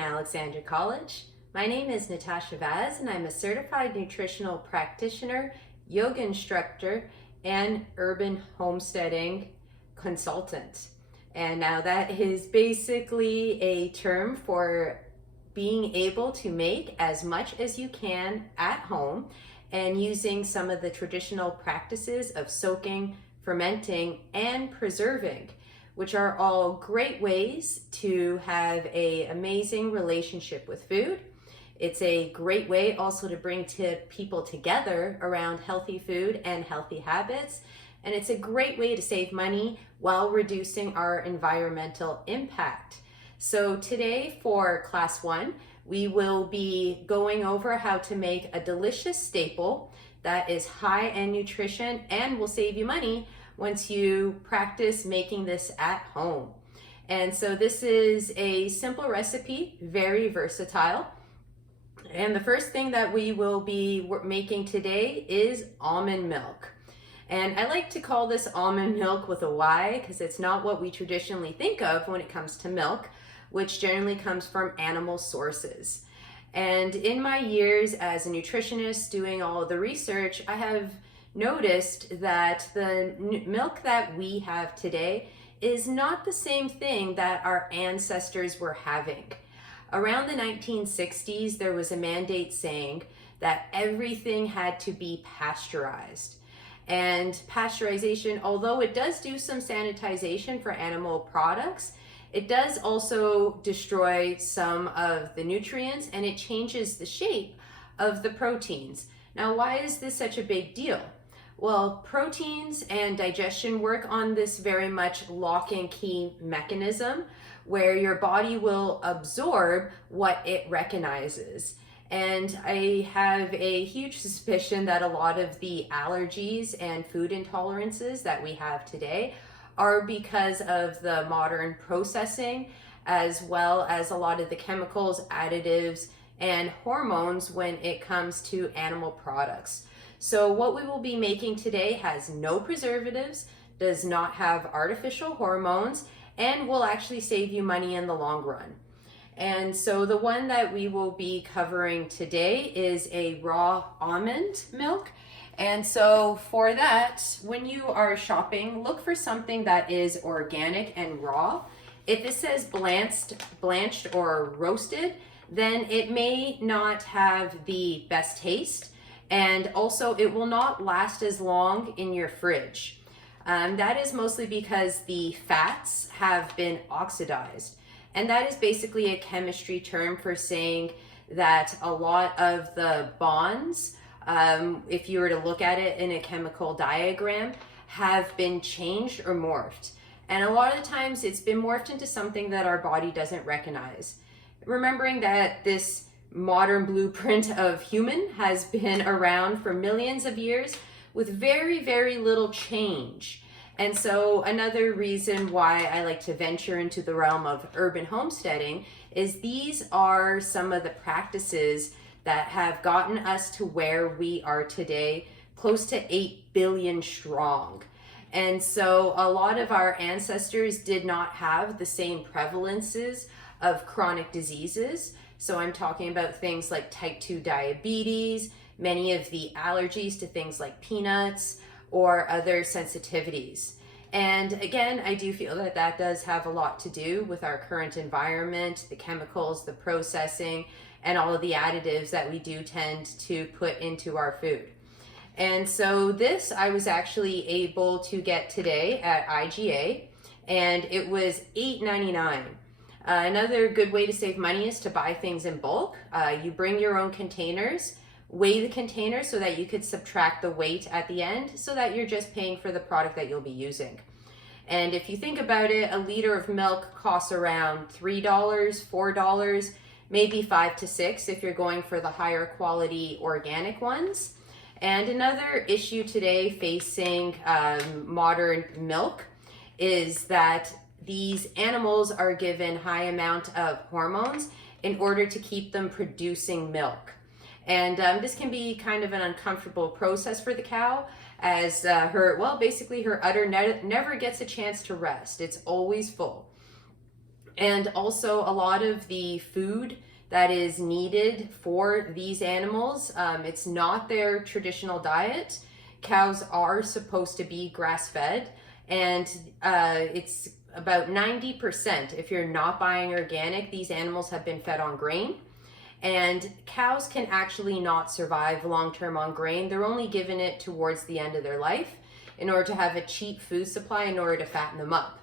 Alexandria College. My name is Natasha Vaz, and I'm a certified nutritional practitioner, yoga instructor, and urban homesteading consultant. And now that is basically a term for being able to make as much as you can at home and using some of the traditional practices of soaking, fermenting, and preserving, which are all great ways to have an amazing relationship with food. It's a great way also to bring people together around healthy food and healthy habits. And it's a great way to save money while reducing our environmental impact. So today for class 1, we will be going over how to make a delicious staple that is high in nutrition and will save you money once you practice making this at home. And so this is a simple recipe, very versatile. And the first thing that we will be making today is almond milk. And I like to call this almond milk with a Y because it's not what we traditionally think of when it comes to milk, which generally comes from animal sources. And in my years as a nutritionist doing all of the research, I have noticed that the milk that we have today is not the same thing that our ancestors were having. Around the 1960s, there was a mandate saying that everything had to be pasteurized. And pasteurization, although it does do some sanitization for animal products, it does also destroy some of the nutrients and it changes the shape of the proteins. Now, why is this such a big deal? Well, proteins and digestion work on this very much lock and key mechanism where your body will absorb what it recognizes. And I have a huge suspicion that a lot of the allergies and food intolerances that we have today are because of the modern processing, as well as a lot of the chemicals, additives, and hormones when it comes to animal products. So what we will be making today has no preservatives, does not have artificial hormones, and will actually save you money in the long run. And so the one that we will be covering today is a raw almond milk. And so for that, when you are shopping, look for something that is organic and raw. If it says blanched or roasted, then it may not have the best taste. And also it will not last as long in your fridge. That is mostly because the fats have been oxidized. And that is basically a chemistry term for saying that a lot of the bonds, if you were to look at it in a chemical diagram, have been changed or morphed. And a lot of the times it's been morphed into something that our body doesn't recognize. Remembering that this modern blueprint of human has been around for millions of years with very, very little change. And so another reason why I like to venture into the realm of urban homesteading is these are some of the practices that have gotten us to where we are today, close to 8 billion strong. And so a lot of our ancestors did not have the same prevalences of chronic diseases. So I'm talking about things like type 2 diabetes, many of the allergies to things like peanuts or other sensitivities. And again, I do feel that that does have a lot to do with our current environment, the chemicals, the processing, and all of the additives that we do tend to put into our food. And so this I was actually able to get today at IGA, and it was $8.99. Another good way to save money is to buy things in bulk. You bring your own containers, weigh the container so that you could subtract the weight at the end so that you're just paying for the product that you'll be using. And if you think about it, a liter of milk costs around $3, $4, maybe $5 to $6 if you're going for the higher quality organic ones. And another issue today facing modern milk is that these animals are given high amount of hormones in order to keep them producing milk. And this can be kind of an uncomfortable process for the cow as her udder never gets a chance to rest. It's always full. And also a lot of the food that is needed for these animals, it's not their traditional diet. Cows are supposed to be grass-fed, and it's about 90%. If you're not buying organic, these animals have been fed on grain. And cows can actually not survive long-term on grain. They're only given it towards the end of their life in order to have a cheap food supply in order to fatten them up.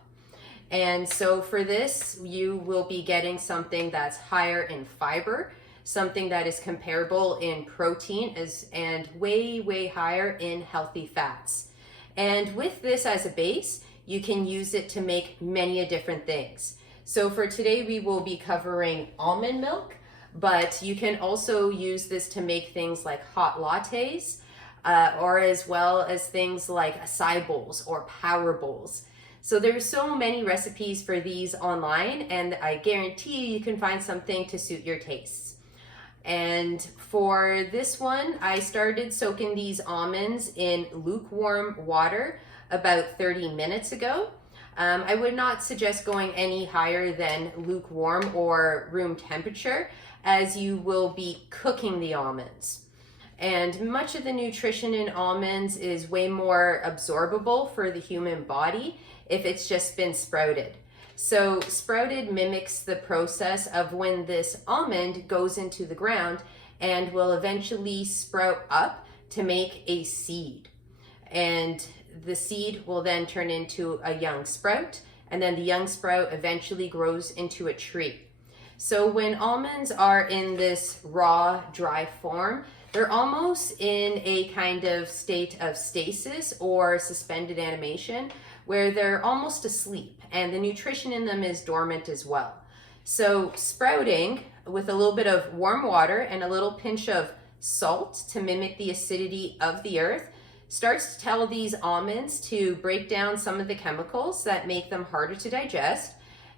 And so for this, you will be getting something that's higher in fiber, something that is comparable in protein and way, way higher in healthy fats. And with this as a base, you can use it to make many different things. So for today, we will be covering almond milk, but you can also use this to make things like hot lattes, or as well as things like acai bowls or power bowls. So there's so many recipes for these online, and I guarantee you can find something to suit your tastes. And for this one, I started soaking these almonds in lukewarm water about 30 minutes ago. I would not suggest going any higher than lukewarm or room temperature, as you will be cooking the almonds. And much of the nutrition in almonds is way more absorbable for the human body if it's just been sprouted. So sprouted mimics the process of when this almond goes into the ground and will eventually sprout up to make a seed. And the seed will then turn into a young sprout, and then the young sprout eventually grows into a tree. So when almonds are in this raw, dry form, they're almost in a kind of state of stasis or suspended animation where they're almost asleep, and the nutrition in them is dormant as well. So sprouting with a little bit of warm water and a little pinch of salt to mimic the acidity of the earth starts to tell these almonds to break down some of the chemicals that make them harder to digest,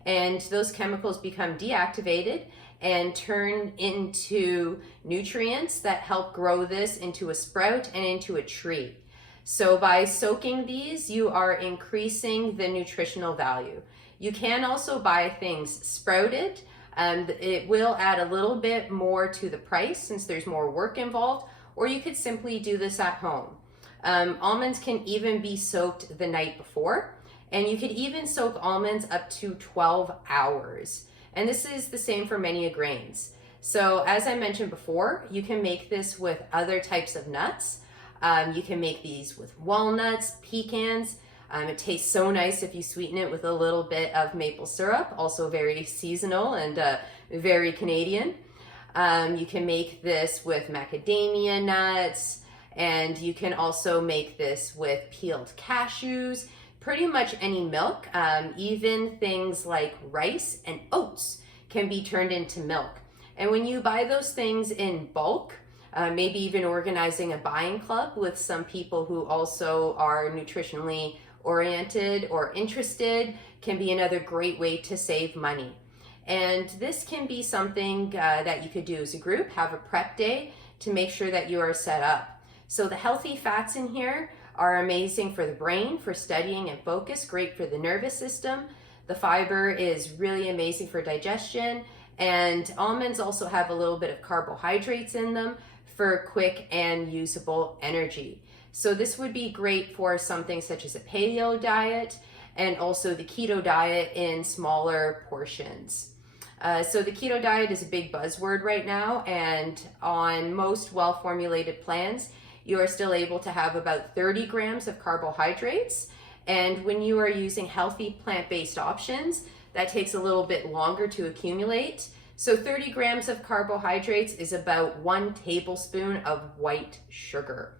and those chemicals become deactivated and turn into nutrients that help grow this into a sprout and into a tree. So by soaking these, you are increasing the nutritional value. You can also buy things sprouted, and it will add a little bit more to the price since there's more work involved, or you could simply do this at home. Almonds can even be soaked the night before, and you could even soak almonds up to 12 hours. And this is the same for many grains. So as I mentioned before, you can make this with other types of nuts. You can make these with walnuts, pecans. It tastes so nice if you sweeten it with a little bit of maple syrup, also very seasonal and very Canadian. You can make this with macadamia nuts, and you can also make this with peeled cashews, pretty much any milk. Even things like rice and oats can be turned into milk. And when you buy those things in bulk, maybe even organizing a buying club with some people who also are nutritionally oriented or interested can be another great way to save money. And this can be something that you could do as a group, have a prep day to make sure that you are set up. So the healthy fats in here are amazing for the brain, for studying and focus, great for the nervous system. The fiber is really amazing for digestion, and almonds also have a little bit of carbohydrates in them for quick and usable energy. So this would be great for something such as a paleo diet and also the keto diet in smaller portions. So the keto diet is a big buzzword right now, and on most well-formulated plans, you are still able to have about 30 grams of carbohydrates. And when you are using healthy plant-based options, that takes a little bit longer to accumulate. So 30 grams of carbohydrates is about 1 tablespoon of white sugar.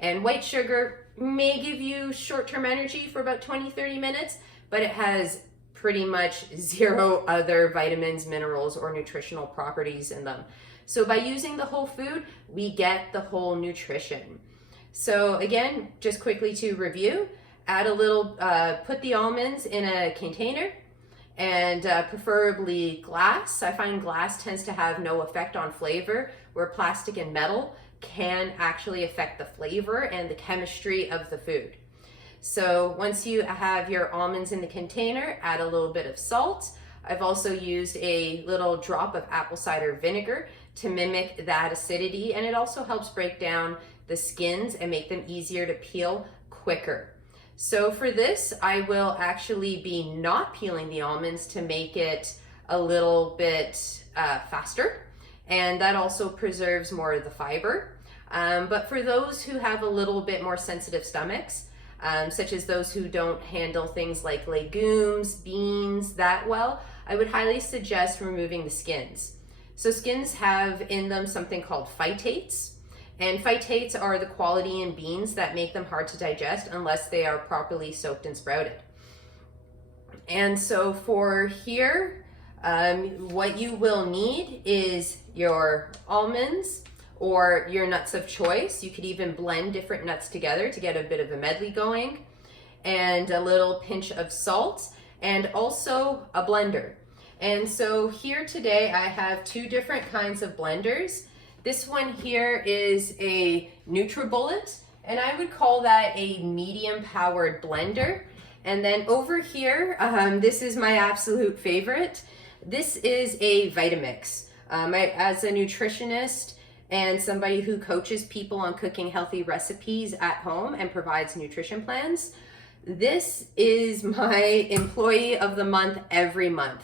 And white sugar may give you short-term energy for about 20-30 minutes, but it has pretty much zero other vitamins, minerals, or nutritional properties in them. So by using the whole food, we get the whole nutrition. So again, just quickly to review, add a little, put the almonds in a container, and preferably glass. I find glass tends to have no effect on flavor, where plastic and metal can actually affect the flavor and the chemistry of the food. So once you have your almonds in the container, add a little bit of salt, I've also used a little drop of apple cider vinegar to mimic that acidity, and it also helps break down the skins and make them easier to peel quicker. So for this, I will actually be not peeling the almonds to make it a little bit faster, and that also preserves more of the fiber. But for those who have a little bit more sensitive stomachs, such as those who don't handle things like legumes, beans that well, I would highly suggest removing the skins. So skins have in them something called phytates, and phytates are the quality in beans that make them hard to digest unless they are properly soaked and sprouted. And so for here, what you will need is your almonds or your nuts of choice. You could even blend different nuts together to get a bit of a medley going, and a little pinch of salt, and also a blender. And so here today I have two different kinds of blenders. This one here is a NutriBullet, and I would call that a medium powered blender. And then over here, this is my absolute favorite. This is a Vitamix. As a nutritionist and somebody who coaches people on cooking healthy recipes at home and provides nutrition plans, this is my employee of the month every month.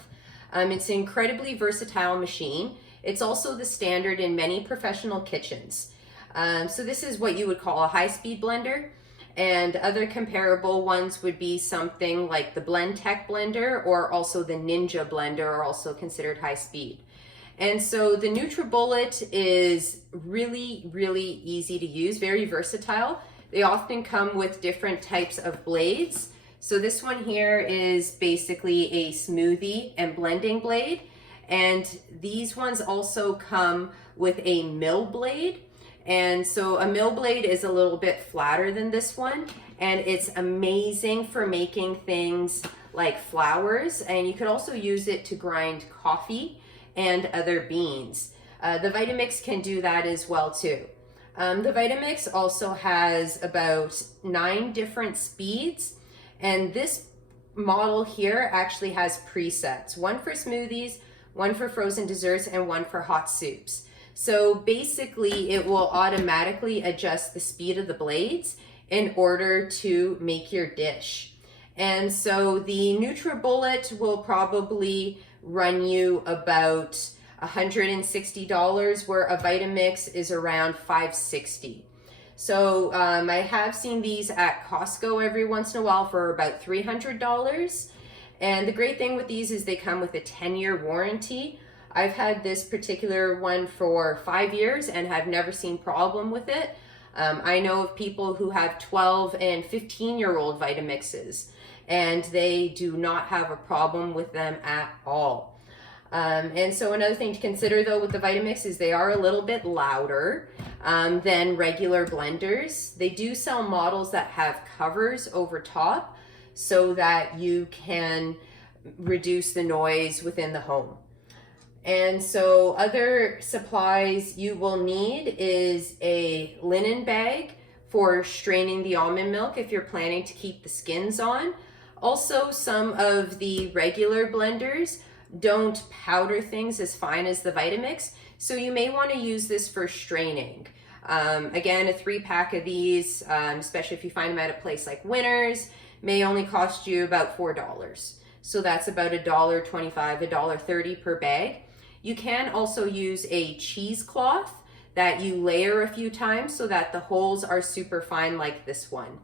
It's an incredibly versatile machine. It's also the standard in many professional kitchens. So this is what you would call a high-speed blender, and other comparable ones would be something like the BlendTech blender, or also the Ninja blender are also considered high-speed. And so the NutriBullet is really, really easy to use, very versatile. They often come with different types of blades. So this one here is basically a smoothie and blending blade. And these ones also come with a mill blade. And so a mill blade is a little bit flatter than this one, and it's amazing for making things like flours, and you could also use it to grind coffee and other beans. The Vitamix can do that as well too. The Vitamix also has about 9 different speeds, and this model here actually has presets, one for smoothies, one for frozen desserts, and one for hot soups. So basically it will automatically adjust the speed of the blades in order to make your dish. And so the NutriBullet will probably run you about $160, where a Vitamix is around $560. So I have seen these at Costco every once in a while for about $300. And the great thing with these is they come with a 10-year warranty. I've had this particular one for 5 years and have never seen problem with it. I know of people who have 12 and 15-year-old Vitamixes, and they do not have a problem with them at all. And so another thing to consider though with the Vitamix is they are a little bit louder than regular blenders. They do sell models that have covers over top so that you can reduce the noise within the home. And so other supplies you will need is a linen bag for straining the almond milk if you're planning to keep the skins on. Also, some of the regular blenders don't powder things as fine as the Vitamix, so you may want to use this for straining. Again, a 3-pack of these, especially if you find them at a place like Winners, may only cost you about $4. So that's about $1.25, $1.30 per bag. You can also use a cheesecloth that you layer a few times so that the holes are super fine like this one.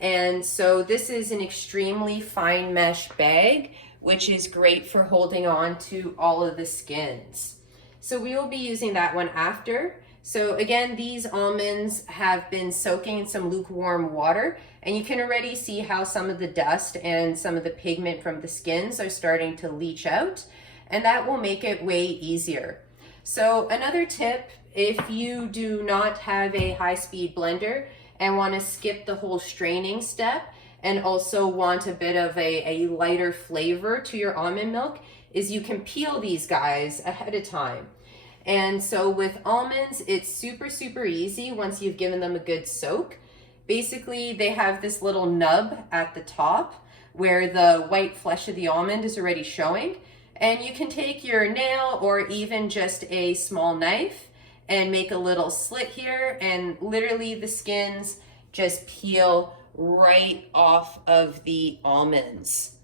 And so this is an extremely fine mesh bag, which is great for holding on to all of the skins. So we will be using that one after. So again, these almonds have been soaking in some lukewarm water, and you can already see how some of the dust and some of the pigment from the skins are starting to leach out, and that will make it way easier. So another tip, if you do not have a high-speed blender and want to skip the whole straining step and also want a bit of a lighter flavor to your almond milk, is you can peel these guys ahead of time. And so with almonds, it's super, super easy once you've given them a good soak. Basically, they have this little nub at the top where the white flesh of the almond is already showing. And you can take your nail or even just a small knife and make a little slit here, and literally the skins just peel right off of the almonds.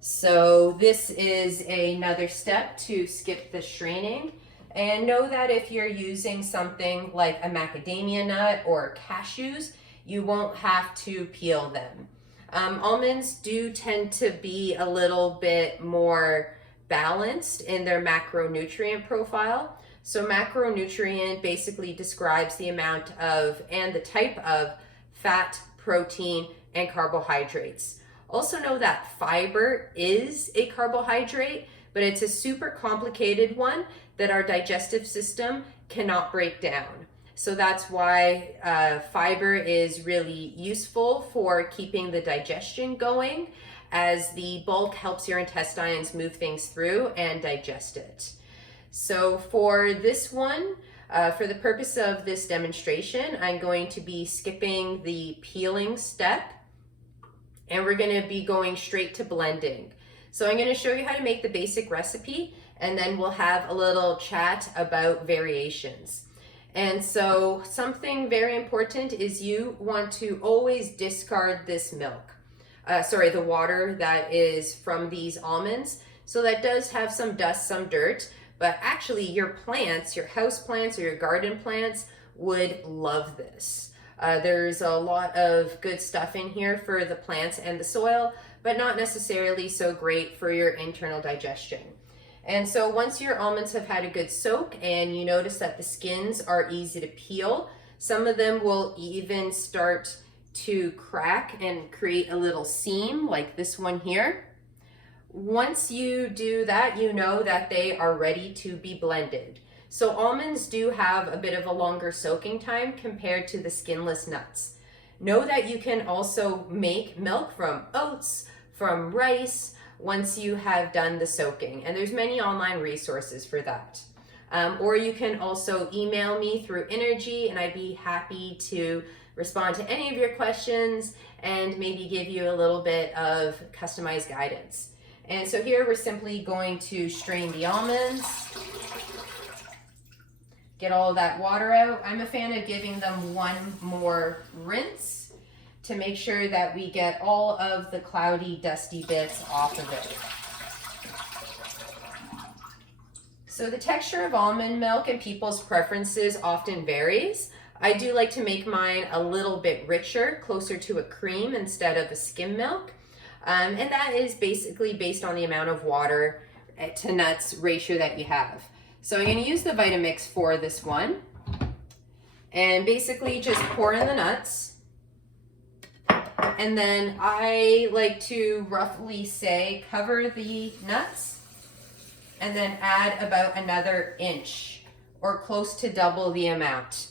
So this is another step to skip the straining. And know that if you're using something like a macadamia nut or cashews, you won't have to peel them. Almonds do tend to be a little bit more balanced in their macronutrient profile. So macronutrient basically describes the amount of and the type of fat, protein, and carbohydrates. Also know that fiber is a carbohydrate, but it's a super complicated one that our digestive system cannot break down. So that's why fiber is really useful for keeping the digestion going, as the bulk helps your intestines move things through and digest it. So for this one, for the purpose of this demonstration, I'm going to be skipping the peeling step, and we're going to be going straight to blending. So I'm going to show you how to make the basic recipe, and then we'll have a little chat about variations. And so something very important is you want to always discard this milk. The water that is from these almonds. So that does have some dust, some dirt, but actually your plants, your house plants or your garden plants would love this. There's a lot of good stuff in here for the plants and the soil, but not necessarily so great for your internal digestion. And so once your almonds have had a good soak and you notice that the skins are easy to peel, some of them will even start to crack and create a little seam like this one here. Once you do that, you know that they are ready to be blended. So almonds do have a bit of a longer soaking time compared to the skinless nuts. Know that you can also make milk from oats, from rice, once you have done the soaking. And there's many online resources for that. Or you can also email me through Energy, and I'd be happy to respond to any of your questions and maybe give you a little bit of customized guidance. And so here we're simply going to strain the almonds, get all of that water out. I'm a fan of giving them one more rinse to make sure that we get all of the cloudy, dusty bits off of it. So the texture of almond milk and people's preferences often varies. I do like to make mine a little bit richer, closer to a cream instead of a skim milk. And that is basically based on the amount of water to nuts ratio that you have. So I'm going to use the Vitamix for this one. And basically just pour in the nuts. And then I like to roughly say cover the nuts and then add about another inch or close to double the amount.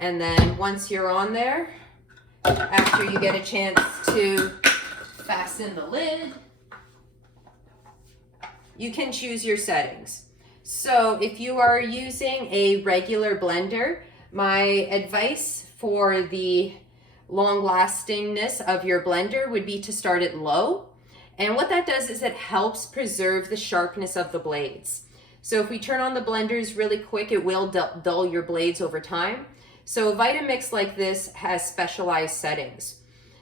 And then once you're on there, after you get a chance to fasten the lid, you can choose your settings. So if you are using a regular blender, my advice for the long lastingness of your blender would be to start it low. And what that does is it helps preserve the sharpness of the blades. So if we turn on the blenders really quick, it will dull your blades over time. So a Vitamix like this has specialized settings.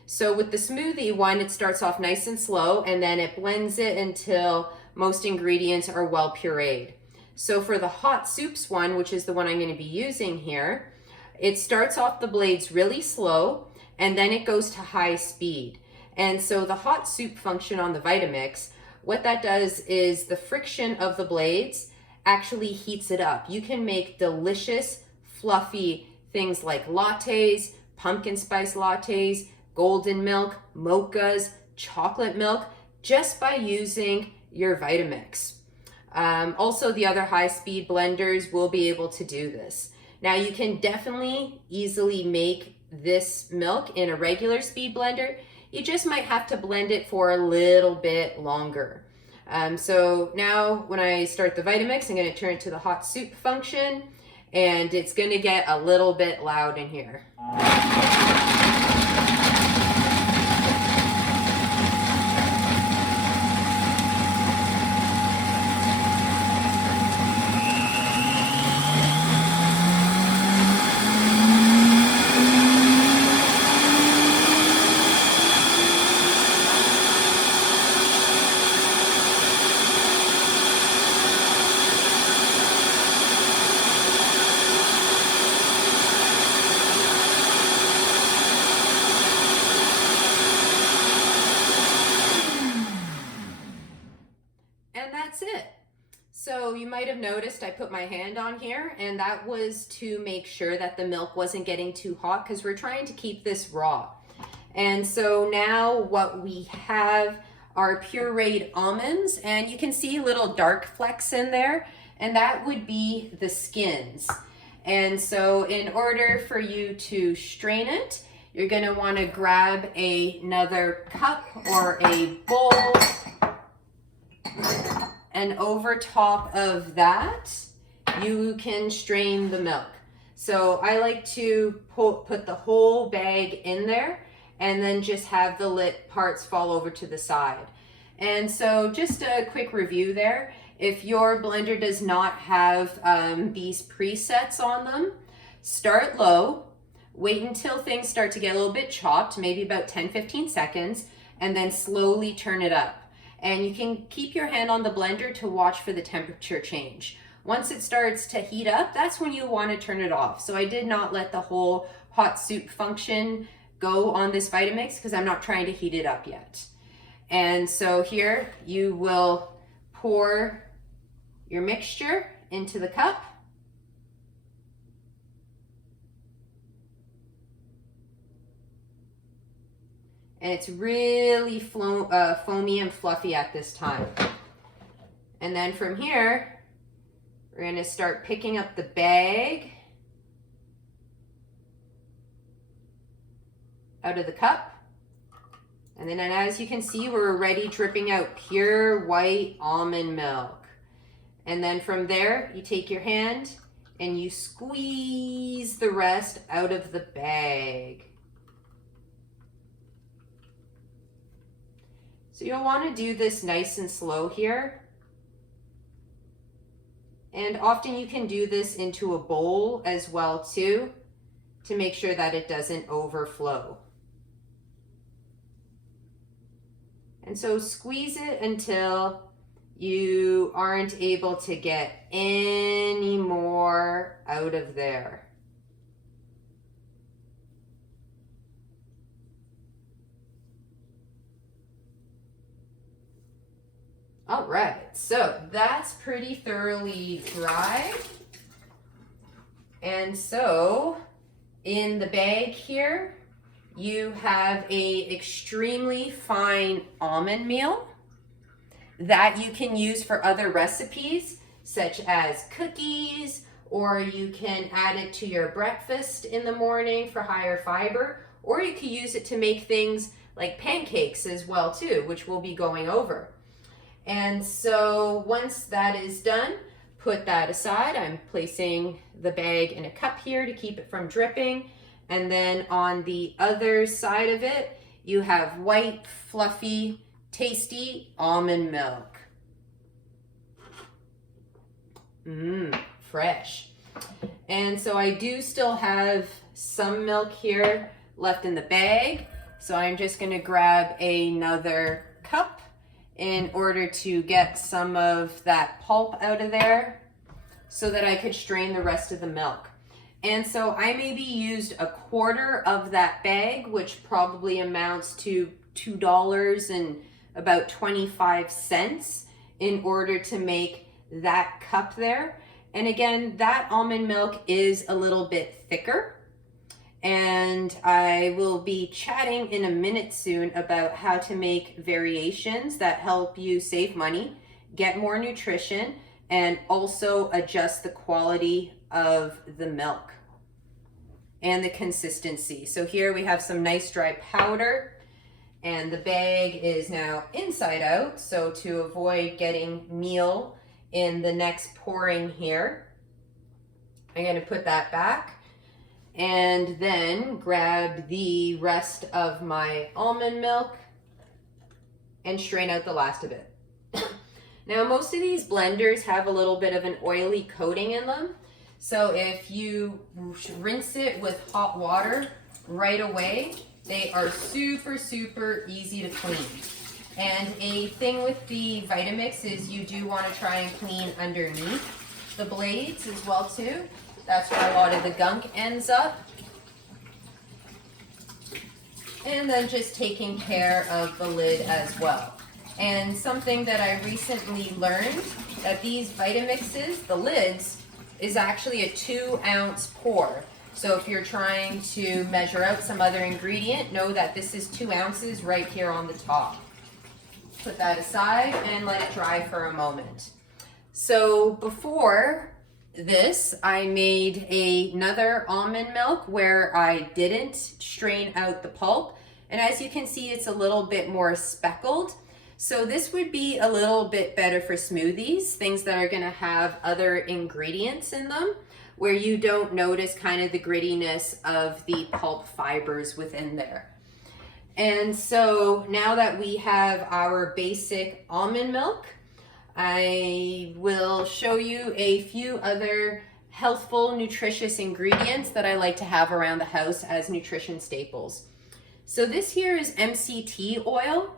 So with the smoothie one, it starts off nice and slow, and then it blends it until most ingredients are well pureed. So for the hot soups one, which is the one I'm going to be using here, it starts off the blades really slow, and then it goes to high speed. And so the hot soup function on the Vitamix, what that does is the friction of the blades actually heats it up. You can make delicious, fluffy things like lattes, pumpkin spice lattes, golden milk, mochas, chocolate milk, just by using your Vitamix. Also, the other high-speed blenders will be able to do this. Now, you can definitely easily make this milk in a regular speed blender. You just might have to blend it for a little bit longer. So now when I start the Vitamix, I'm going to turn it to the hot soup function, and it's going to get a little bit loud in here. noticed I put my hand on here, and that was to make sure that the milk wasn't getting too hot because we're trying to keep this raw. And so now what we have are pureed almonds, and you can see little dark flecks in there, and that would be the skins. And so in order for you to strain it, you're going to want to grab another cup or a bowl, and over top of that, you can strain the milk. So I like to put the whole bag in there and then just have the lit parts fall over to the side. And so just a quick review there. If your blender does not have these presets on them, start low, wait until things start to get a little bit chopped, maybe about 10-15 seconds, and then slowly turn it up. And you can keep your hand on the blender to watch for the temperature change. Once it starts to heat up, that's when you want to turn it off. So I did not let the whole hot soup function go on this Vitamix because I'm not trying to heat it up yet. And so here you will pour your mixture into the cup. And it's really foamy and fluffy at this time. And then from here, we're going to start picking up the bag out of the cup. And then as you can see, we're already dripping out pure white almond milk. And then from there, you take your hand and you squeeze the rest out of the bag. So you'll want to do this nice and slow here. And often you can do this into a bowl as well too, to make sure that it doesn't overflow. And so squeeze it until you aren't able to get any more out of there. All right, so that's pretty thoroughly dry. And so in the bag here, you have a extremely fine almond meal that you can use for other recipes, such as cookies, or you can add it to your breakfast in the morning for higher fiber, or you could use it to make things like pancakes as well too, which we'll be going over. And so once that is done, put that aside. I'm placing the bag in a cup here to keep it from dripping. And then on the other side of it, you have white, fluffy, tasty almond milk. Fresh. And so I do still have some milk here left in the bag. So I'm just going to grab another cup in order to get some of that pulp out of there so that I could strain the rest of the milk. And so I maybe used a quarter of that bag, which probably amounts to $2.25 in order to make that cup there. And again, that almond milk is a little bit thicker. And I will be chatting in a minute soon about how to make variations that help you save money, get more nutrition, and also adjust the quality of the milk and the consistency. So here we have some nice dry powder, and the bag is now inside out. So to avoid getting meal in the next pouring here, I'm going to put that back. And then grab the rest of my almond milk and strain out the last of it. Now, most of these blenders have a little bit of an oily coating in them. So if you rinse it with hot water right away, they are super, super easy to clean. And a thing with the Vitamix is you do want to try and clean underneath the blades as well too. That's where a lot of the gunk ends up. And then just taking care of the lid as well. And something that I recently learned that these Vitamixes, the lids, is actually a 2-ounce pour. So if you're trying to measure out some other ingredient, know that this is 2 ounces right here on the top. Put that aside and let it dry for a moment. So before this, I made another almond milk where I didn't strain out the pulp. And as you can see, it's a little bit more speckled. So this would be a little bit better for smoothies, things that are gonna have other ingredients in them, where you don't notice kind of the grittiness of the pulp fibers within there. And so now that we have our basic almond milk, I will show you a few other healthful, nutritious ingredients that I like to have around the house as nutrition staples. So this here is MCT oil.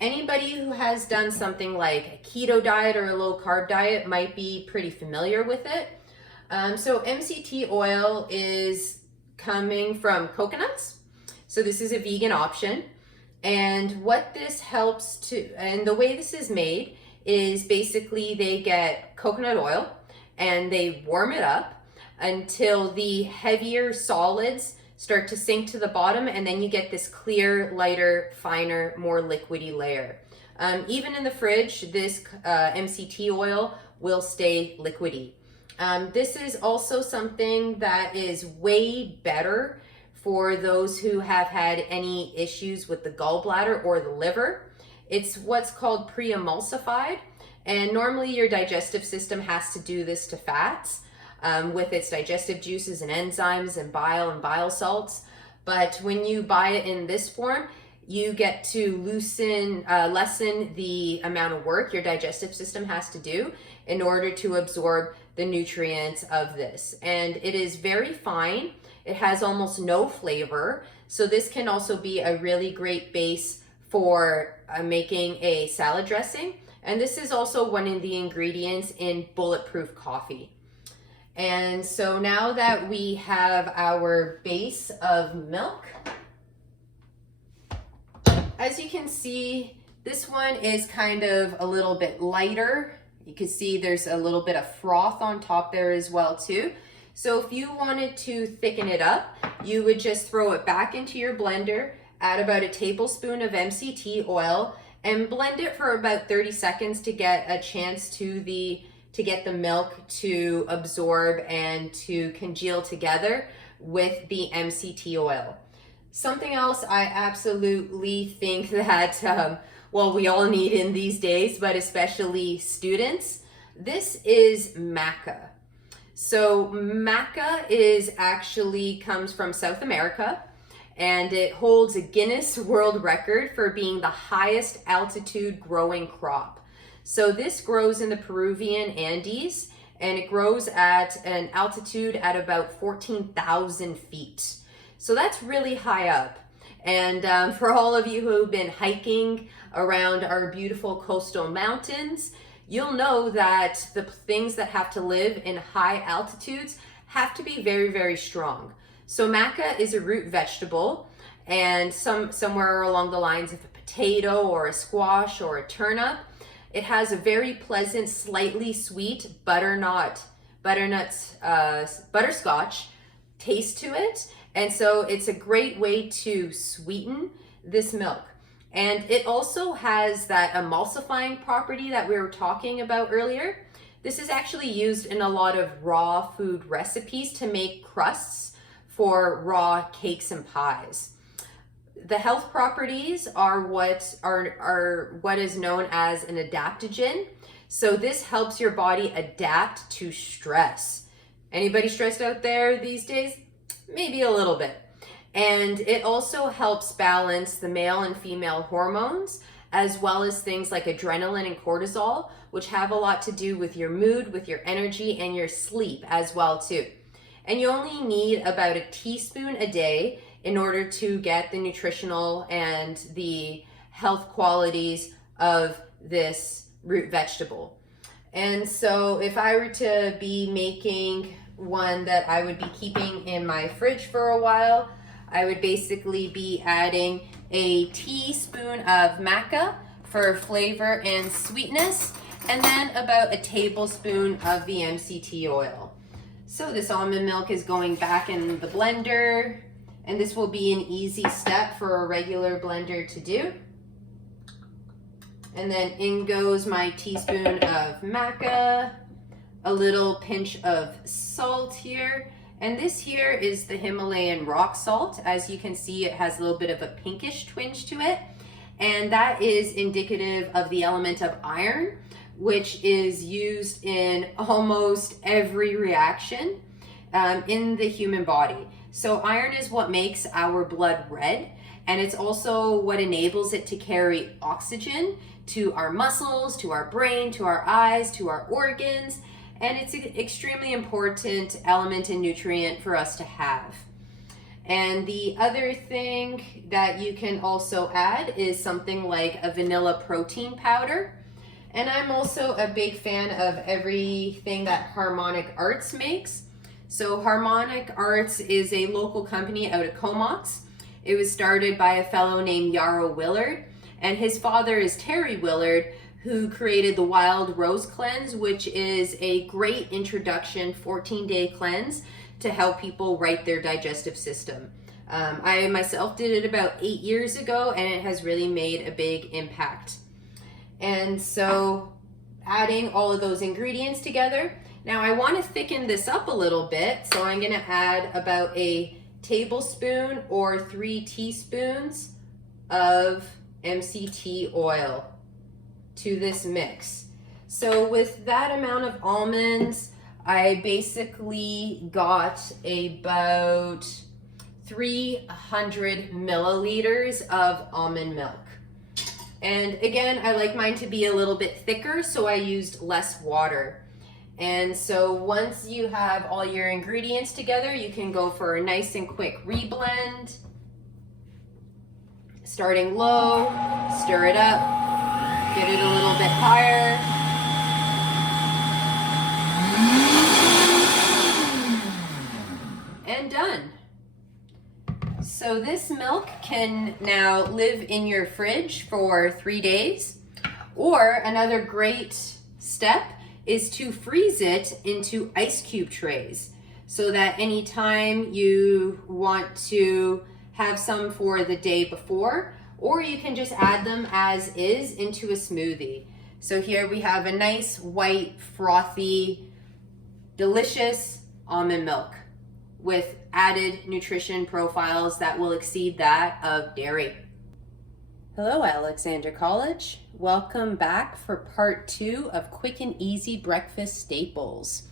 Anybody who has done something like a keto diet or a low carb diet might be pretty familiar with it. So MCT oil is coming from coconuts. So this is a vegan option. And what this helps to, and the way this is made is basically they get coconut oil and they warm it up until the heavier solids start to sink to the bottom, and then you get this clear, lighter, finer, more liquidy layer. Even in the fridge, this MCT oil will stay liquidy. This is also something that is way better for those who have had any issues with the gallbladder or the liver. It's what's called pre-emulsified, and normally your digestive system has to do this to fats with its digestive juices and enzymes and bile salts. But when you buy it in this form, you get to lessen the amount of work your digestive system has to do in order to absorb the nutrients of this. And it is very fine. It has almost no flavor. So this can also be a really great base for making a salad dressing. And this is also one of the ingredients in bulletproof coffee. And so now that we have our base of milk, as you can see, this one is kind of a little bit lighter. You can see there's a little bit of froth on top there as well too. So if you wanted to thicken it up, you would just throw it back into your blender, add about a tablespoon of MCT oil, and blend it for about 30 seconds to get a chance to get the milk to absorb and to congeal together with the MCT oil. Something else I absolutely think that, well, we all need in these days, but especially students, this is maca. So maca comes from South America, and it holds a Guinness World Record for being the highest altitude growing crop. So this grows in the Peruvian Andes, and it grows at an altitude at about 14,000 feet. So that's really high up. And for all of you who have been hiking around our beautiful coastal mountains, you'll know that the things that have to live in high altitudes have to be very, very strong. So maca is a root vegetable, and somewhere along the lines of a potato or a squash or a turnip. It has a very pleasant, slightly sweet butterscotch taste to it. And so it's a great way to sweeten this milk. And it also has that emulsifying property that we were talking about earlier. This is actually used in a lot of raw food recipes to make crusts for raw cakes and pies. The health properties are what is known as an adaptogen. So this helps your body adapt to stress. Anybody stressed out there these days? Maybe a little bit. And it also helps balance the male and female hormones, as well as things like adrenaline and cortisol, which have a lot to do with your mood, with your energy, and your sleep as well too. And you only need about a teaspoon a day in order to get the nutritional and the health qualities of this root vegetable. And so if I were to be making one that I would be keeping in my fridge for a while, I would basically be adding a teaspoon of maca for flavor and sweetness, and then about a tablespoon of the MCT oil. So this almond milk is going back in the blender, and this will be an easy step for a regular blender to do. And then in goes my teaspoon of maca, a little pinch of salt here. And this here is the Himalayan rock salt. As you can see, it has a little bit of a pinkish twinge to it. And that is indicative of the element of iron, which is used in almost every reaction in the human body. So iron is what makes our blood red, and it's also what enables it to carry oxygen to our muscles, to our brain, to our eyes, to our organs, and it's an extremely important element and nutrient for us to have. And the other thing that you can also add is something like a vanilla protein powder. And I'm also a big fan of everything that Harmonic Arts makes. So Harmonic Arts is a local company out of Comox. It was started by a fellow named Yarrow Willard, and his father is Terry Willard, who created the Wild Rose Cleanse, which is a great introduction 14-day cleanse to help people right their digestive system. I myself did it about 8 years ago, and it has really made a big impact. And so adding all of those ingredients together. Now I want to thicken this up a little bit, so I'm going to add about a tablespoon or 3 teaspoons of MCT oil to this mix. So with that amount of almonds, I basically got about 300 milliliters of almond milk. And again, I like mine to be a little bit thicker, so I used less water. And so once you have all your ingredients together, you can go for a nice and quick reblend. Starting low, stir it up, get it a little bit higher. And done. So this milk can now live in your fridge for 3 days, or another great step is to freeze it into ice cube trays so that anytime you want to have some for the day before, or you can just add them as is into a smoothie. So here we have a nice white, frothy, delicious almond milk with added nutrition profiles that will exceed that of dairy. Hello, Alexander College. Welcome back for part 2 of quick and easy breakfast staples.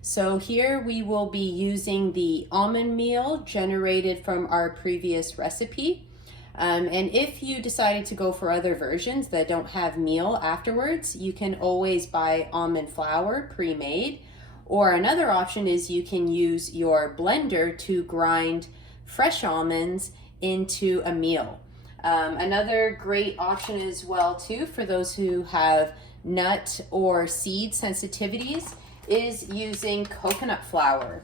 So here we will be using the almond meal generated from our previous recipe. And if you decided to go for other versions that don't have meal afterwards, you can always buy almond flour pre-made. Or another option is you can use your blender to grind fresh almonds into a meal. Another great option as well too for those who have nut or seed sensitivities is using coconut flour.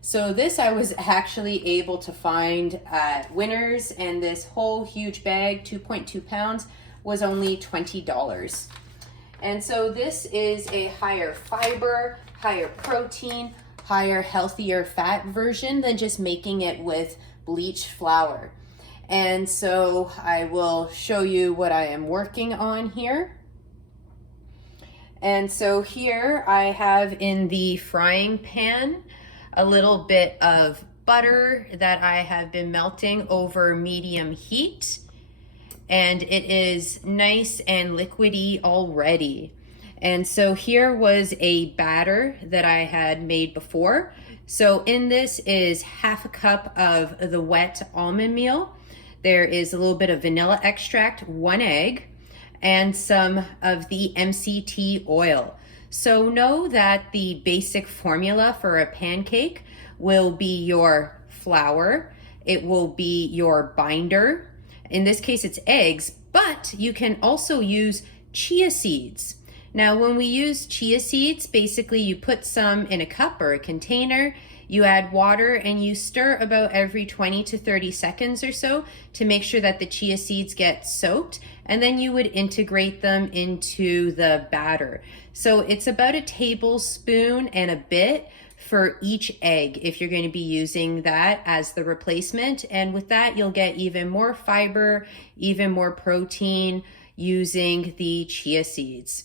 So this I was actually able to find at Winners, and this whole huge bag, 2.2 pounds, was only $20. And so this is a higher fiber, higher protein, higher healthier fat version than just making it with bleached flour. And so I will show you what I am working on here. And so here I have in the frying pan a little bit of butter that I have been melting over medium heat. And it is nice and liquidy already. And so here was a batter that I had made before. So in this is half a cup of the wet almond meal. There is a little bit of vanilla extract, 1 egg, and some of the MCT oil. So know that the basic formula for a pancake will be your flour, it will be your binder. In this case, it's eggs, but you can also use chia seeds. Now, when we use chia seeds, basically you put some in a cup or a container, you add water, and you stir about every 20 to 30 seconds or so to make sure that the chia seeds get soaked, and then you would integrate them into the batter. So it's about a tablespoon and a bit for each egg if you're going to be using that as the replacement. And with that, you'll get even more fiber, even more protein using the chia seeds.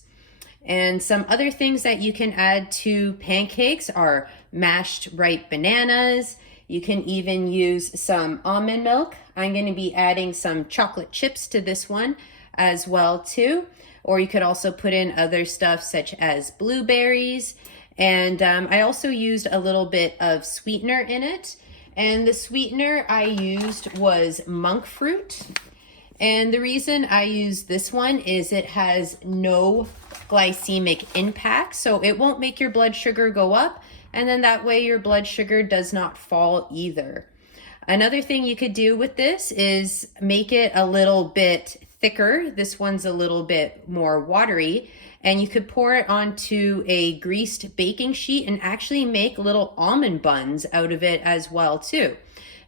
And some other things that you can add to pancakes are mashed ripe bananas. You can even use some almond milk. I'm going to be adding some chocolate chips to this one as well too. Or you could also put in other stuff such as blueberries. And I also used a little bit of sweetener in it. And the sweetener I used was monk fruit. And the reason I use this one is it has no glycemic impact, so it won't make your blood sugar go up, and then that way your blood sugar does not fall either. Another thing you could do with this is make it a little bit thicker. This one's a little bit more watery, and you could pour it onto a greased baking sheet and actually make little almond buns out of it as well too.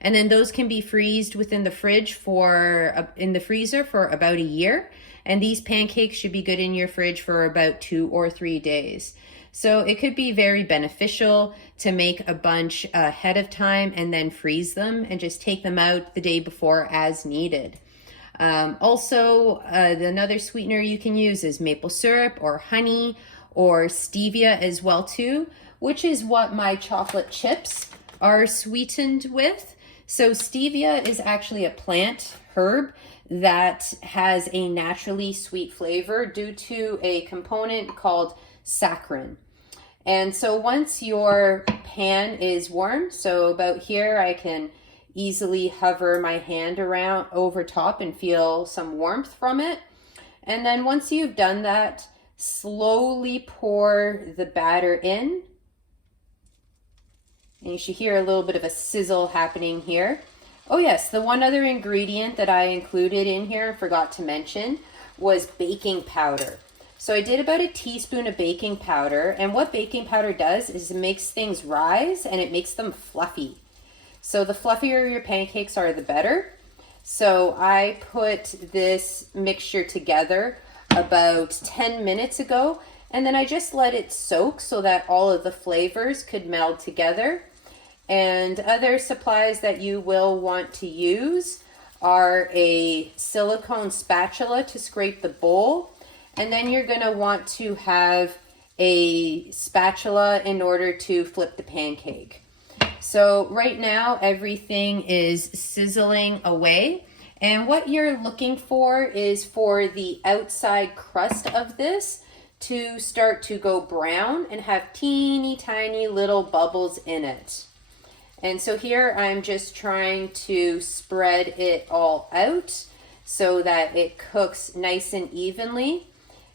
And then those can be freezed within the fridge in the freezer for about a year. And these pancakes should be good in your fridge for about 2 or 3 days. So it could be very beneficial to make a bunch ahead of time and then freeze them and just take them out the day before as needed. Another sweetener you can use is maple syrup or honey or stevia as well too, which is what my chocolate chips are sweetened with. So stevia is actually a plant herb that has a naturally sweet flavor due to a component called saccharin. And so once your pan is warm, so about here I can easily hover my hand around over top and feel some warmth from it. And then once you've done that, slowly pour the batter in. And you should hear a little bit of a sizzle happening here. Oh yes, the one other ingredient that I included in here, forgot to mention, was baking powder. So I did about a teaspoon of baking powder, and what baking powder does is it makes things rise and it makes them fluffy. So the fluffier your pancakes are, the better. So I put this mixture together about 10 minutes ago, and then I just let it soak so that all of the flavors could meld together. And other supplies that you will want to use are a silicone spatula to scrape the bowl, and then you're going to want to have a spatula in order to flip the pancake. So right now everything is sizzling away, and what you're looking for is for the outside crust of this to start to go brown and have teeny tiny little bubbles in it. And so here I'm just trying to spread it all out so that it cooks nice and evenly.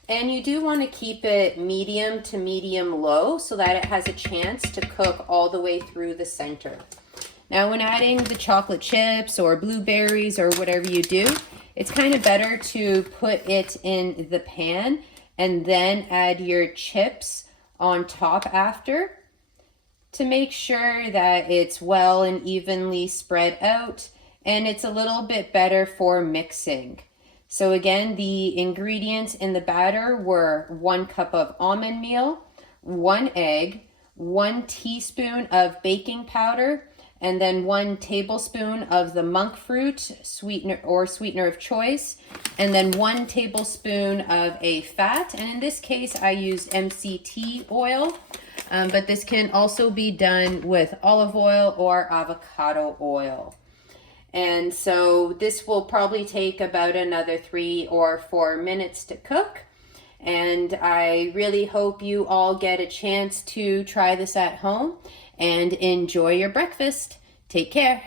And you do want to keep it medium to medium low so that it has a chance to cook all the way through the center. Now when adding the chocolate chips or blueberries or whatever you do, it's kind of better to put it in the pan and then add your chips on top after, to make sure that it's well and evenly spread out, and it's a little bit better for mixing. So again, the ingredients in the batter were 1 cup of almond meal, 1 egg, 1 teaspoon of baking powder, and then 1 tablespoon of the monk fruit sweetener of choice, and then 1 tablespoon of a fat. And in this case, I used MCT oil. But this can also be done with olive oil or avocado oil. And so this will probably take about another 3 or 4 minutes to cook. And I really hope you all get a chance to try this at home and enjoy your breakfast. Take care.